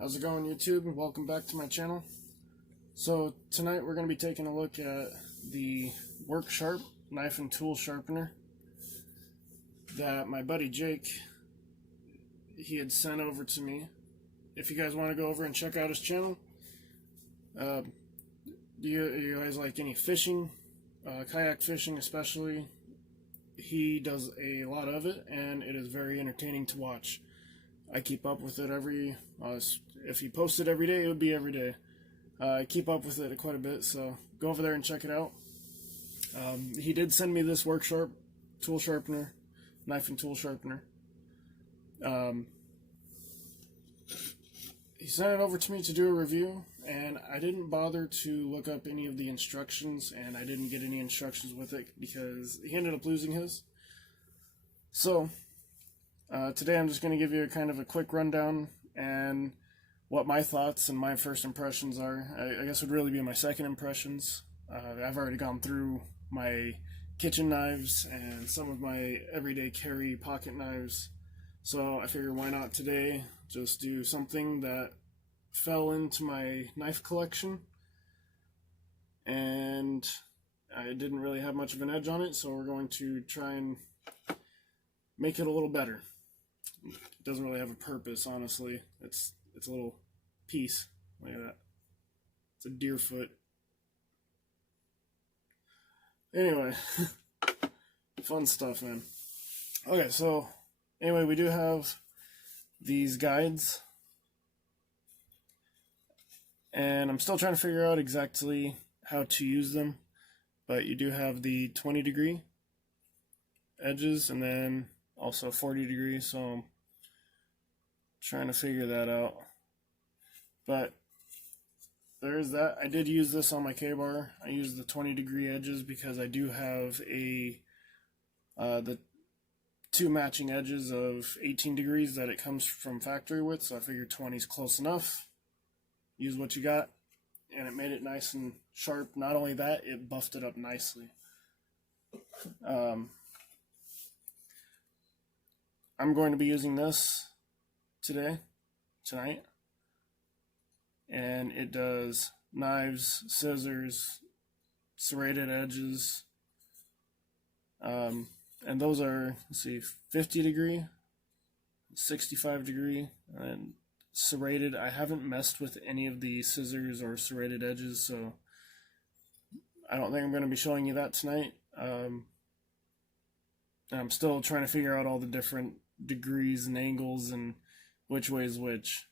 How's it going, YouTube? And welcome back to my channel. So tonight we're going to be taking a look at the Worksharp knife and tool sharpener that my buddy Jake, he had sent over to me. If you guys want to go over and check out his channel, do you guys like any fishing, kayak fishing especially? He does a lot of it, and it is very entertaining to watch. I keep up with it if he posted every day, it would be every day. I keep up with it quite a bit, so go over there and check it out. He did send me this Worksharp tool sharpener, knife and tool sharpener. He sent it over to me to do a review, and I didn't bother to look up any of the instructions, and I didn't get any instructions with it because he ended up losing his. So today I'm just going to give you a kind of a quick rundown and what my thoughts and my first impressions are. I guess would really be my second impressions. I've already gone through my kitchen knives and some of my everyday carry pocket knives, so I figured why not today just do something that fell into my knife collection and I didn't really have much of an edge on it, so we're going to try and make it a little better. It doesn't really have a purpose, honestly. It's a little piece. Look at that. It's a deer foot. Anyway, fun stuff, man. Okay, so anyway, we do have these guides, and I'm still trying to figure out exactly how to use them, but you do have the 20-degree edges and then also 40 degrees, so I'm trying to figure that out. But there's that. I did use this on my K-bar. I used the 20-degree edges because I do have the two matching edges of 18 degrees that it comes from factory with, so I figured 20 is close enough. Use what you got, and it made it nice and sharp. Not only that, it buffed it up nicely. I'm going to be using this tonight, and it does knives, scissors, serrated edges, and those are, let's see, 50 degree, 65 degree, and serrated. I haven't messed with any of the scissors or serrated edges, so I don't think I'm going to be showing you that tonight. I'm still trying to figure out all the different degrees and angles and which way is which.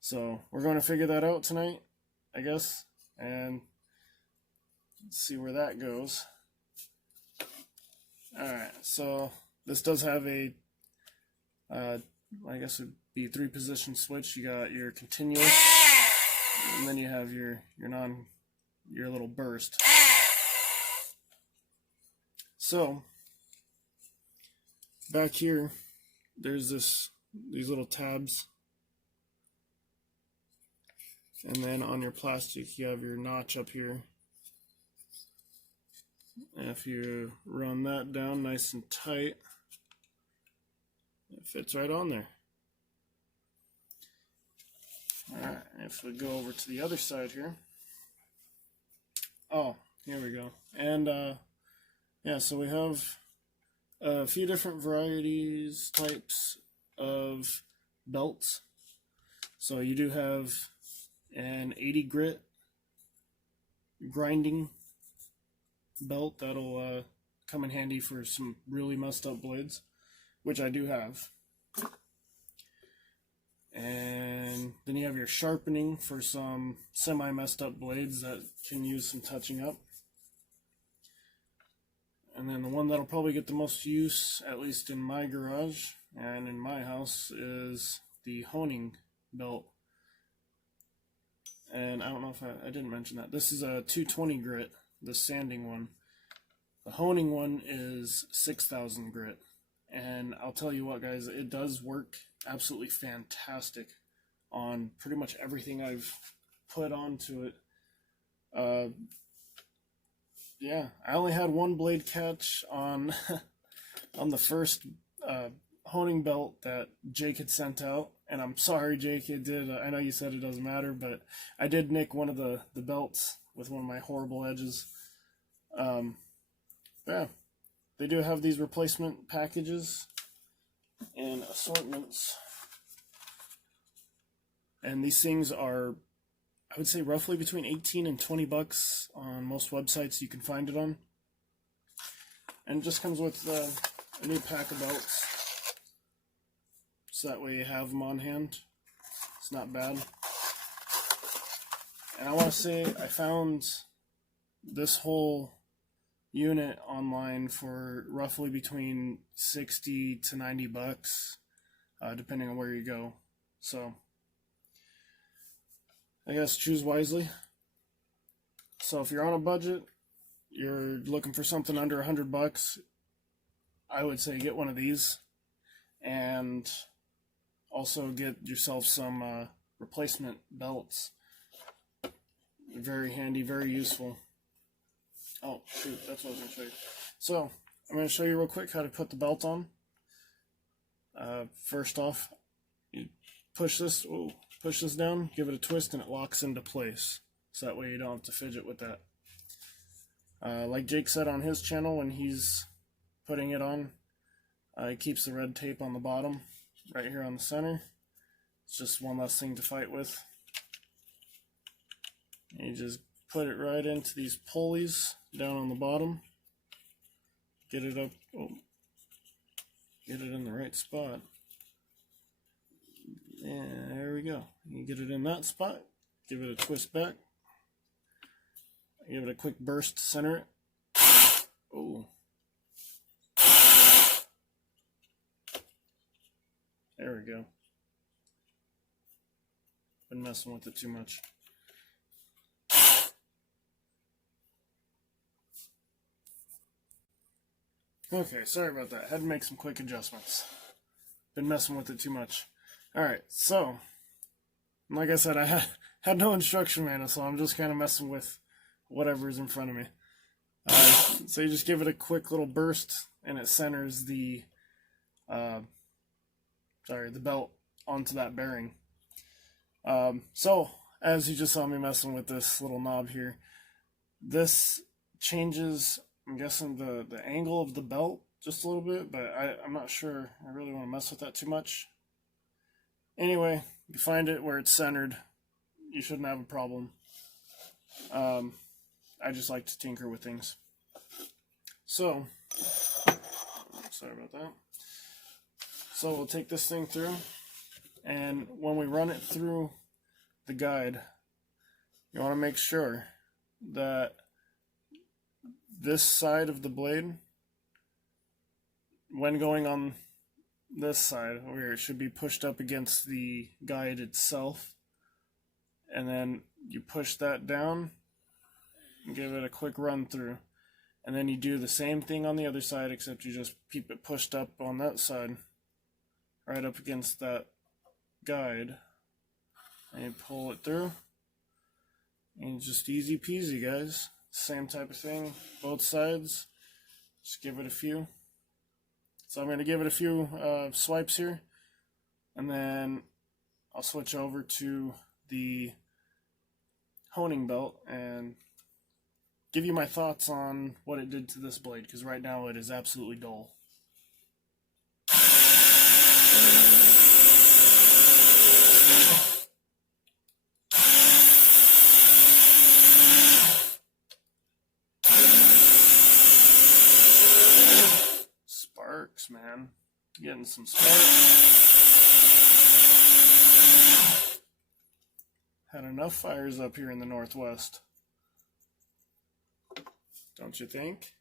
So we're going to figure that out tonight, I guess, and let's see where that goes. Alright, so this does have a, I guess it would be 3-position switch. You got your continuous, and then you have your little burst. So back here, there's these little tabs, and then on your plastic you have your notch up here. And if you run that down nice and tight, it fits right on there. Alright, if we go over to the other side here, oh, here we go. And yeah, so we have a few different types of belts. So you do have an 80 grit grinding belt that'll come in handy for some really messed up blades, which I do have. And then you have your sharpening for some semi messed up blades that can use some touching up. And then the one that'll probably get the most use, at least in my garage and in my house, is the honing belt. And I don't know if I didn't mention that. This is a 220 grit, the sanding one. The honing one is 6,000 grit. And I'll tell you what, guys, it does work absolutely fantastic on pretty much everything I've put onto it. Yeah, I only had one blade catch on on the first honing belt that Jake had sent out, and I'm sorry, Jake, it did, I know you said it doesn't matter, but I did nick one of the belts with one of my horrible edges. Yeah, they do have these replacement packages and assortments, and these things are, I would say, roughly between 18 and 20 bucks on most websites you can find it on. And it just comes with a new pack of belts, so that way you have them on hand. It's not bad. And I want to say I found this whole unit online for roughly between 60 to 90 bucks, depending on where you go. So I guess choose wisely. So if you're on a budget, you're looking for something under 100 bucks, I would say get one of these, and also get yourself some replacement belts. Very handy, very useful. Oh shoot, that's what I was going to show you. So I'm going to show you real quick how to put the belt on. First off, you push this down, give it a twist, and it locks into place. So that way you don't have to fidget with that. Like Jake said on his channel, when he's putting it on, he keeps the red tape on the bottom, right here on the center. It's just one less thing to fight with. And you just put it right into these pulleys down on the bottom. Get it up, get it in the right spot. And there we go. You get it in that spot, give it a twist back. Give it a quick burst to center it. Oh. There we go. Been messing with it too much. Okay, sorry about that. Had to make some quick adjustments. Been messing with it too much. Alright, so, like I said, I had no instruction manual, so I'm just kind of messing with whatever's in front of me. So you just give it a quick little burst, and it centers the belt onto that bearing. So as you just saw me messing with this little knob here, this changes, I'm guessing, the angle of the belt just a little bit, but I'm not sure I really want to mess with that too much. Anyway, you find it where it's centered, you shouldn't have a problem. I just like to tinker with things. So, sorry about that. So we'll take this thing through, and when we run it through the guide, you want to make sure that this side of the blade, when going on this side over here, it should be pushed up against the guide itself, and then you push that down, give it a quick run through, and then you do the same thing on the other side, except you just keep it pushed up on that side, right up against that guide, and you pull it through, and just easy peasy, guys. Same type of thing, both sides. Just give it a few. So I'm going to give it a few swipes here, and then I'll switch over to the honing belt and give you my thoughts on what it did to this blade, because right now it is absolutely dull. Sparks, man. Getting some sparks. Had enough fires up here in the Northwest, don't you think?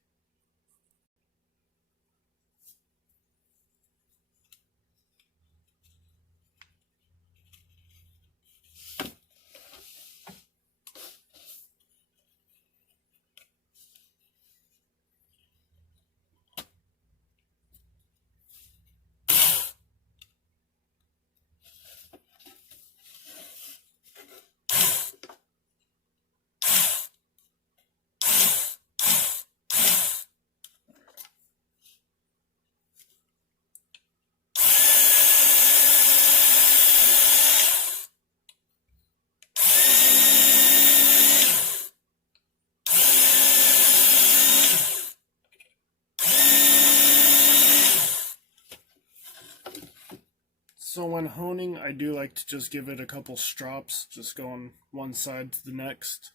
So when honing, I do like to just give it a couple strops, just go on one side to the next.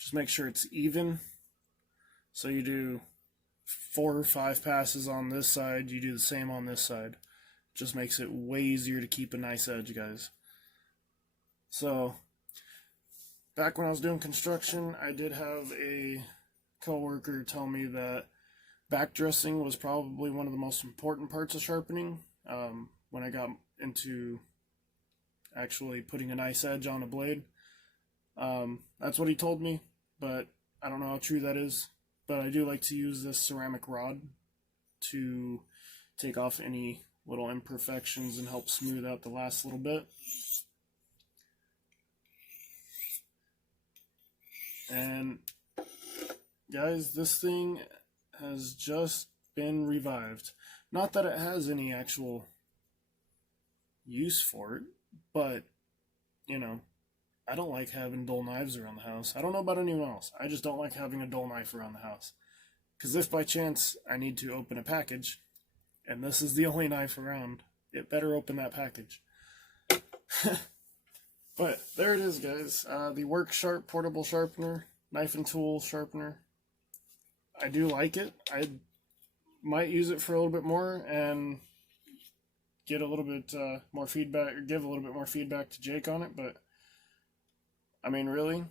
Just make sure it's even. So you do 4 or 5 passes on this side, you do the same on this side. Just makes it way easier to keep a nice edge, guys. So, back when I was doing construction, I did have a coworker tell me that backdressing was probably one of the most important parts of sharpening. When I got into actually putting a nice edge on a blade. That's what he told me, but I don't know how true that is. But I do like to use this ceramic rod to take off any little imperfections and help smooth out the last little bit. And guys, this thing has just been revived. Not that it has any actual use for it, but you know, I don't like having dull knives around the house. I don't know about anyone else. I just don't like having a dull knife around the house. Because if by chance I need to open a package, and this is the only knife around, it better open that package. But there it is, guys. The Worksharp portable sharpener, knife and tool sharpener. I do like it. I might use it for a little bit more and get a little bit more feedback, or give a little bit more feedback to Jake on it, but I mean, really,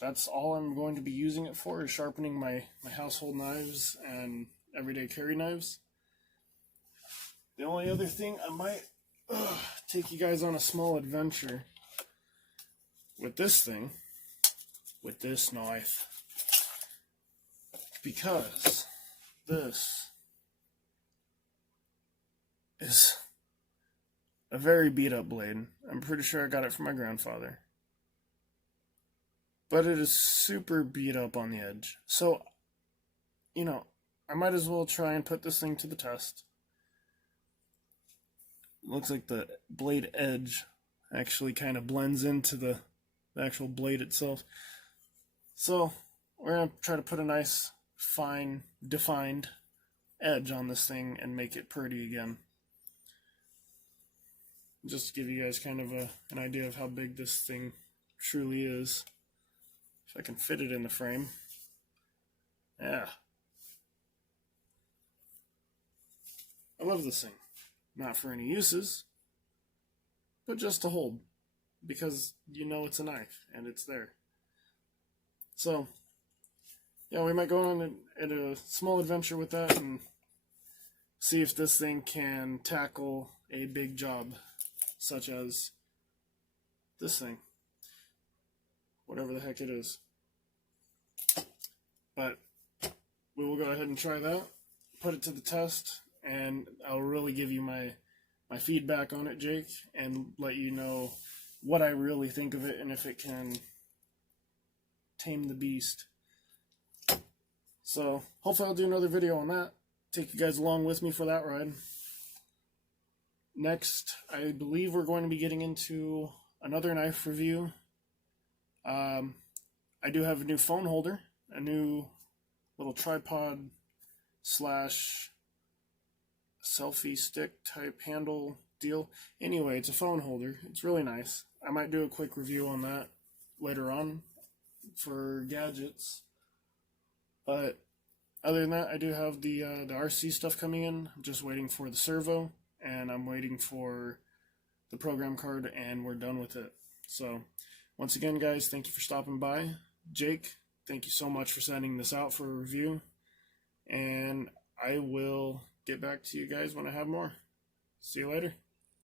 that's all I'm going to be using it for, is sharpening my household knives and everyday carry knives. The only other thing, I might take you guys on a small adventure with this thing, with this knife, because this is a very beat up blade. I'm pretty sure I got it from my grandfather. But it is super beat up on the edge. So, you know, I might as well try and put this thing to the test. Looks like the blade edge actually kind of blends into the actual blade itself. So, we're going to try to put a nice, fine, defined edge on this thing and make it pretty again. Just to give you guys kind of an idea of how big this thing truly is. If I can fit it in the frame. Yeah. I love this thing. Not for any uses, but just to hold. Because you know it's a knife, and it's there. So, yeah, we might go on a small adventure with that and see if this thing can tackle a big job, such as this thing. Whatever the heck it is. But we will go ahead and try that, put it to the test, and I'll really give you my feedback on it, Jake, and let you know what I really think of it and if it can tame the beast. So hopefully I'll do another video on that, take you guys along with me for that ride. Next, I believe we're going to be getting into another knife review. I do have a new phone holder, a new little tripod slash selfie stick type handle deal. Anyway, it's a phone holder. It's really nice. I might do a quick review on that later on for gadgets. But other than that, I do have the RC stuff coming in. I'm just waiting for the servo, and I'm waiting for the program card, and we're done with it. So once again, guys, thank you for stopping by. Jake, thank you so much for sending this out for a review. And I will get back to you guys when I have more. See you later.